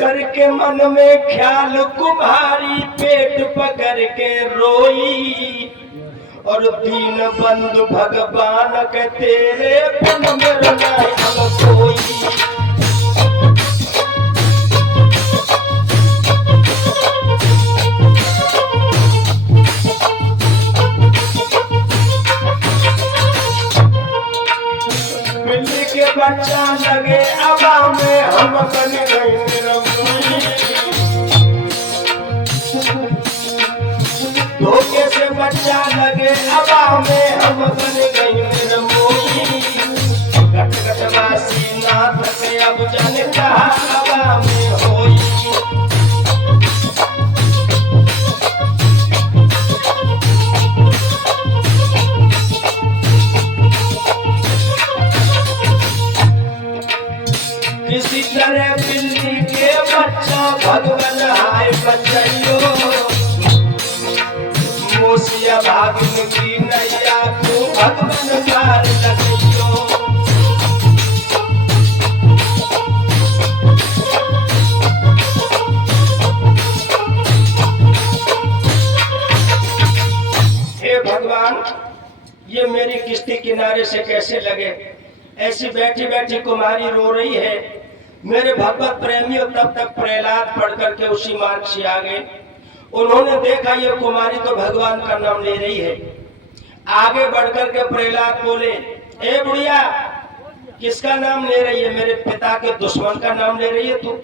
करके मन में ख्याल कुम्हारी पेट पकड़ के रोई, और दीन बंधु भगवान के तेरे बिन मेरा नहीं कोई। बिल्ली के बच्चा लगे हवा में हम बन गए रंगोली, धोखे से बच्चा लगे हवा में हम बन गए रंगोली। कट कटवासी नाथ के अब जाने कहा हवा में होई। किसी तरह बिल्ली के बच्चा भगवान हाय बचाइयो, मोसिया भागने की नैया को भगवान मार लगियो। हे भगवान, ये मेरी किश्ती किनारे से कैसे लगे? ऐसी बैठी बैठी कुमारी रो रही है। मेरे भगवत प्रेमियों तब तक प्रहलाद पढ़ करके उसी मार्ग से आ गए। उन्होंने देखा ये कुमारी तो भगवान का नाम ले रही है। आगे बढ़कर के प्रहलाद बोले, ए बुढ़िया, किसका नाम ले रही है? मेरे पिता के दुश्मन का नाम ले रही है तू।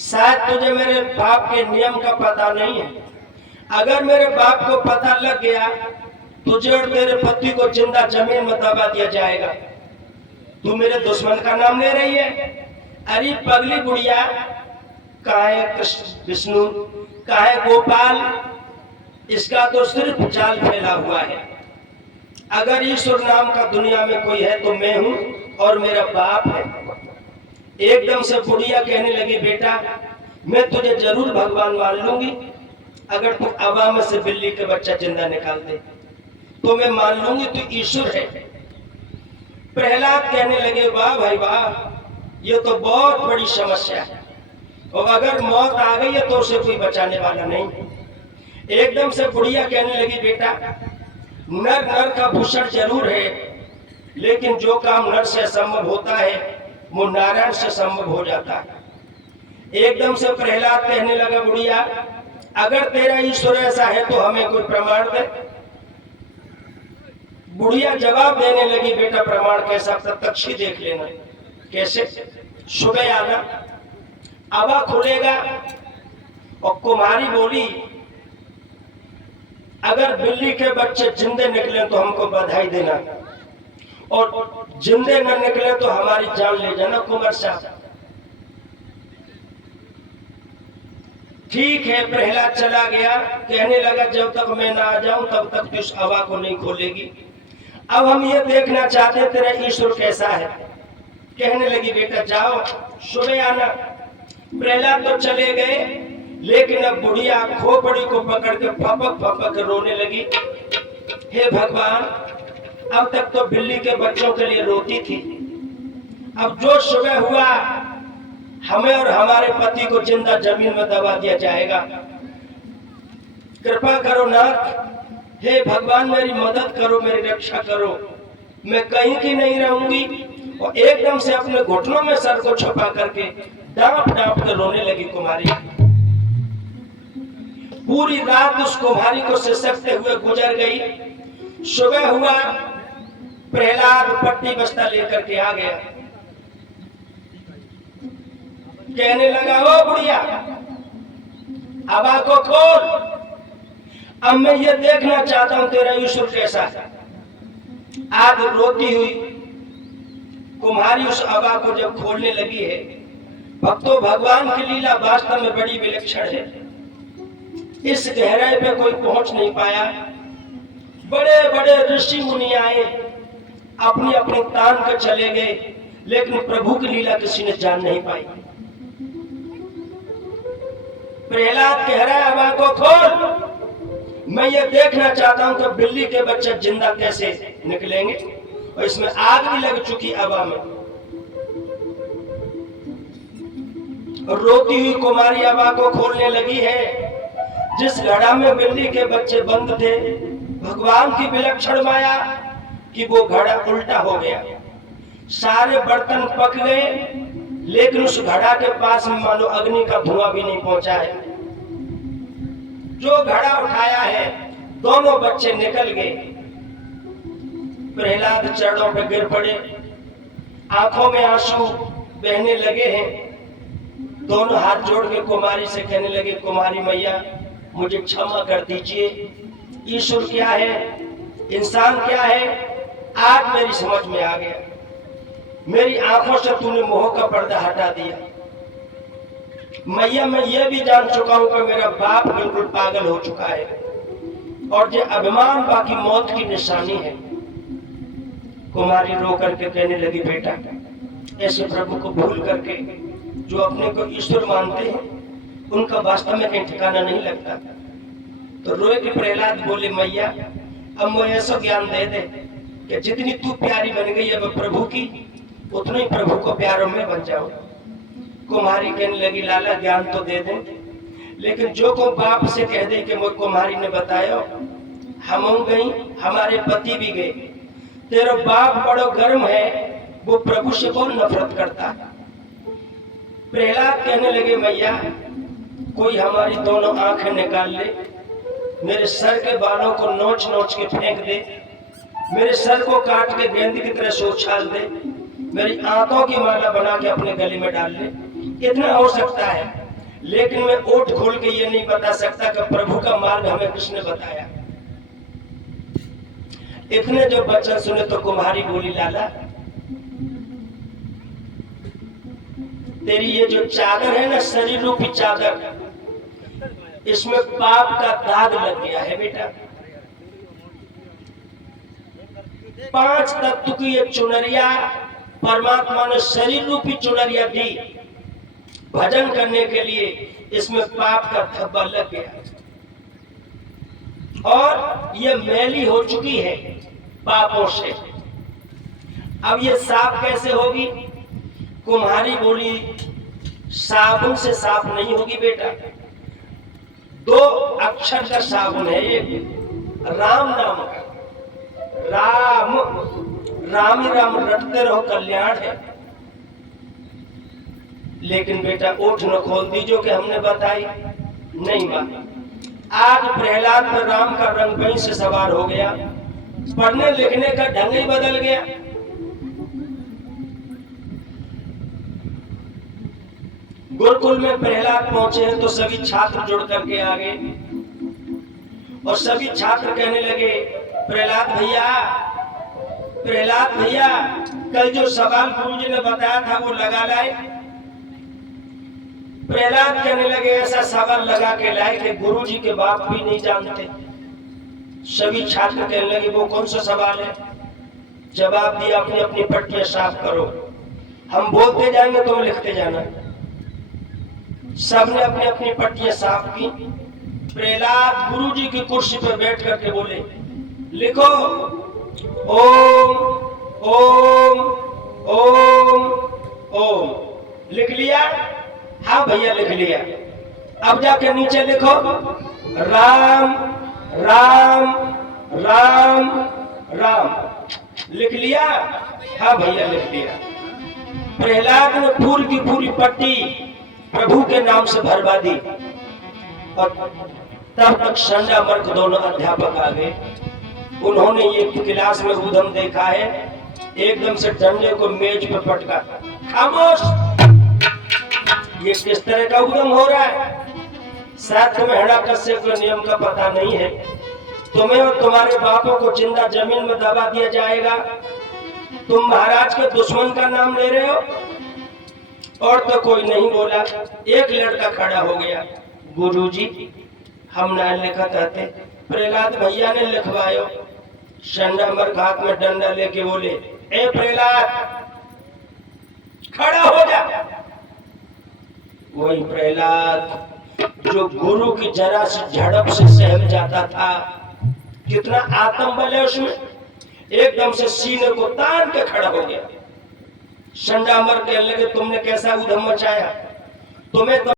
शायद तुझे मेरे बाप के नियम का पता नहीं है। अगर मेरे बाप को पता लग गया, तुझे और तेरे पति को जिंदा जमीन में दबा दिया जाएगा। तू मेरे दुश्मन का नाम ले रही है? अरे पगली बुढ़िया, कहाँ है कृष्ण विष्णु, कहाँ है गोपाल? इसका तो सिर्फ जाल फैला हुआ है। अगर ईश्वर नाम का दुनिया में कोई है तो मैं हूँ और मेरा बाप है। एकदम से बुढ़िया कहने लगी, बेटा मैं तुझे जरूर भगवान मान लूंगी। अगर तू हवा में से बिल्ली के बच्चा जिंदा निकाल दे तो मैं मान लूंगी तू ईश्वर है। प्रहलाद कहने लगे, वाह भाई वाह, ये तो बहुत बड़ी समस्या है, और अगर मौत आ गई है तो उसे कोई बचाने वाला नहीं। एकदम से बुढ़िया कहने लगी, बेटा नर नर का भूषण जरूर है, लेकिन जो काम नर से संभव होता है वो नारायण से संभव हो जाता है। एकदम से प्रहलाद कहने लगा, बुढ़िया अगर तेरा ईश्वर ऐसा है तो हमें कोई प्रमाण दे। बुढ़िया जवाब देने लगी, बेटा प्रमाण कैसा? प्रत्यक्ष ही देख लेना। कैसे? सुबह आना, हवा खुलेगा और कुम्हारी बोली, अगर बिल्ली के बच्चे जिंदे निकले तो हमको बधाई देना, और जिंदे न निकले तो हमारी जान ले जाना कुंवर साहब। ठीक है, प्रहलाद चला गया। कहने लगा, जब तक मैं ना आ जाऊं तब तक तू इस हवा को नहीं खोलेगी। अब हम ये देखना चाहते हैं तेरा ईश्वर कैसा है। कहने लगी, बेटा जाओ, सुबह आना। प्रहलाद तो चले गए, लेकिन अब बुढ़िया खोपड़ी को पकड़ के फपक फपक रोने लगी। हे भगवान, अब तक तो बिल्ली के बच्चों के लिए रोती थी, अब जो सुबह हुआ हमें और हमारे पति को जिंदा जमीन में दबा दिया जाएगा। कृपा करो नाथ, हे भगवान मेरी मदद करो, मेरी रक्षा करो। मैं कहीं की नहीं रहूंगी। और एकदम से अपने घुटनों में सर को छुपा करके डांप डांप कर रोने लगी कुमारी। पूरी रात उस कुम्हारी को सिसकते हुए गुजर गई। सुबह हुआ, प्रहलाद पट्टी बस्ता लेकर के आ गया। कहने लगा, ओ बुढ़िया हवा को खोल, अब मैं ये देखना चाहता हूं तेरा ईश्वर कैसा है। आज रोती हुई कुम्हारी उस हवा को जब खोलने लगी है, भक्तों भगवान की लीला वास्तव में बड़ी विलक्षण है। इस गहराई पे कोई पहुंच नहीं पाया। बड़े बड़े ऋषि मुनि आए, अपनी अपनी तान के चले गए, लेकिन प्रभु की लीला किसी ने जान नहीं पाई। प्रहलाद कह रहा है, हवा को खोल, मैं ये देखना चाहता हूं कि बिल्ली के बच्चे जिंदा कैसे निकलेंगे, और इसमें आग भी लग चुकी हवा में। रोती हुई कुमारी अबा को खोलने लगी है। जिस घड़ा में बिल्ली के बच्चे बंद थे, भगवान की विलक्षण माया कि वो घड़ा उल्टा हो गया। सारे बर्तन पक गए, लेकिन उस घड़ा के पास में मानो अग्नि का धुआं भी नहीं पहुंचा है। जो घड़ा उठाया है, दोनों बच्चे निकल गए। प्रहलाद चरणों पे गिर पड़े, आंखों में आंसू बहने लगे हैं। दोनों हाथ जोड़ के कुमारी से कहने लगे, कुमारी मैया मुझे क्षमा कर दीजिए। ईश्वर क्या है, इंसान क्या है, आज मेरी समझ में आ गया। मेरी आंखों से तूने मोह का पर्दा हटा दिया। मैया मैं ये भी जान चुका हूं कि मेरा बाप बिल्कुल पागल हो चुका है और ये अभिमान बाकी मौत की निशानी है। कुमारी रो करके कहने लगी, बेटा ऐसे प्रभु को भूल करके जो अपने को ईश्वर मानते हैं उनका वास्तव में कहीं ठिकाना नहीं लगता। तो रोए कि प्रहलाद बोले, मैया अब मुझे ऐसा ज्ञान दे दे कि जितनी तू प्यारी बन गई है प्रभु की, उतना ही प्रभु को प्यारों में बन जाओ। कुमारी कहने लगी, लाला ज्ञान तो दे दे, लेकिन जो को बाप से कह दे कि मुझे कुमारी ने बताया, हम गई, हमारे पति भी गए, तेरा बाप बड़ो गर्म है, वो प्रभु से बहुत नफरत करता है। प्रहलाद कहने लगे, मैया कोई हमारी दोनों आंखें निकाल ले, मेरे सर के बालों को नोच नोच के फेंक दे, मेरे सर को काट के गेंद की तरह से उछाल दे, मेरी आंखों की माला बना के अपने गले में डाल ले, इतना हो सकता है। लेकिन मैं ओठ खोल के ये नहीं बता सकता कि प्रभु का मार्ग हमें किसने बताया। इतने जो वचन सुने तो कुम्हारी बोली, लाला तेरी ये जो चादर है ना, शरीर रूपी चादर, इसमें पाप का दाग लग गया है बेटा। 5 तत्व की ये चुनरिया परमात्मा ने शरीर रूपी चुनरिया दी भजन करने के लिए, इसमें पाप का धब्बा लग गया और ये मैली हो चुकी है पापों से। अब ये साफ कैसे होगी? कुम्हारी बोली, साबुन से साफ नहीं होगी बेटा। 2 अक्षर का साबुन है, एक राम नाम का, राम राम ही राम रटते रहो, कल्याण है। लेकिन बेटा ओठ न खोल दीजो कि हमने बताई नहीं बात। आज प्रहलाद पर राम का रंग वहीं से सवार हो गया, पढ़ने लिखने का ढंग ही बदल गया। गुरुकुल में प्रहलाद पहुंचे हैं तो सभी छात्र जुड़ करके आ गए और सभी छात्र कहने लगे, प्रहलाद भैया कल जो सवाल गुरुजी ने बताया था वो लगा लाए। प्रहलाद कहने लगे, ऐसा सवाल लगा के लाए कि गुरुजी के बाप भी नहीं जानते। सभी छात्र कहने लगे, वो कौन सा सवाल है? जवाब दिया, अपनी अपनी पट्टियां साफ करो, हम बोलते जाएंगे तुम लिखते जाना। सबने अपनी अपनी पट्टियां साफ की। प्रहलाद गुरुजी की कुर्सी पर बैठ करके बोले, लिखो ओम ओम ओम ओम। लिख लिया? हाँ भैया लिख लिया। अब जाके नीचे लिखो राम राम राम राम। लिख लिया? हाँ भैया लिख लिया। प्रहलाद ने पूरी की पूरी पट्टी प्रभु के नाम से भरवा दी और तब तक संडा मर्क दोनों अध्यापक आ गए। उन्होंने ये क्लास में उधम देखा है, एकदम से डंडे को मेज पर पटका, खामोश, ये किस तरह का उधम हो रहा है? शायद तुम्हें हड़ाकस्से के नियम का पता नहीं है। तुम्हें और तुम्हारे बापों को जिंदा जमीन में दबा दिया जाएगा। तुम महाराज के दुश्मन का नाम ले रहे हो। और तो कोई नहीं बोला। एक लड़का खड़ा हो गया, गुरुजी हम ना लिखा चाहते। प्रहलाद भैया ने लिखवायो। संडा मर्क हाथ में डंडा लेके बोले, ए प्रहलाद खड़ा हो जा। वही प्रहलाद जो गुरु की जरा से झड़प से सहम जाता था, कितना आत्म बल है उसमें, एकदम से सीने को तान के खड़ा हो गया। संडामर कहने लगे, तुमने कैसा उधम मचाया? तुम्हें तो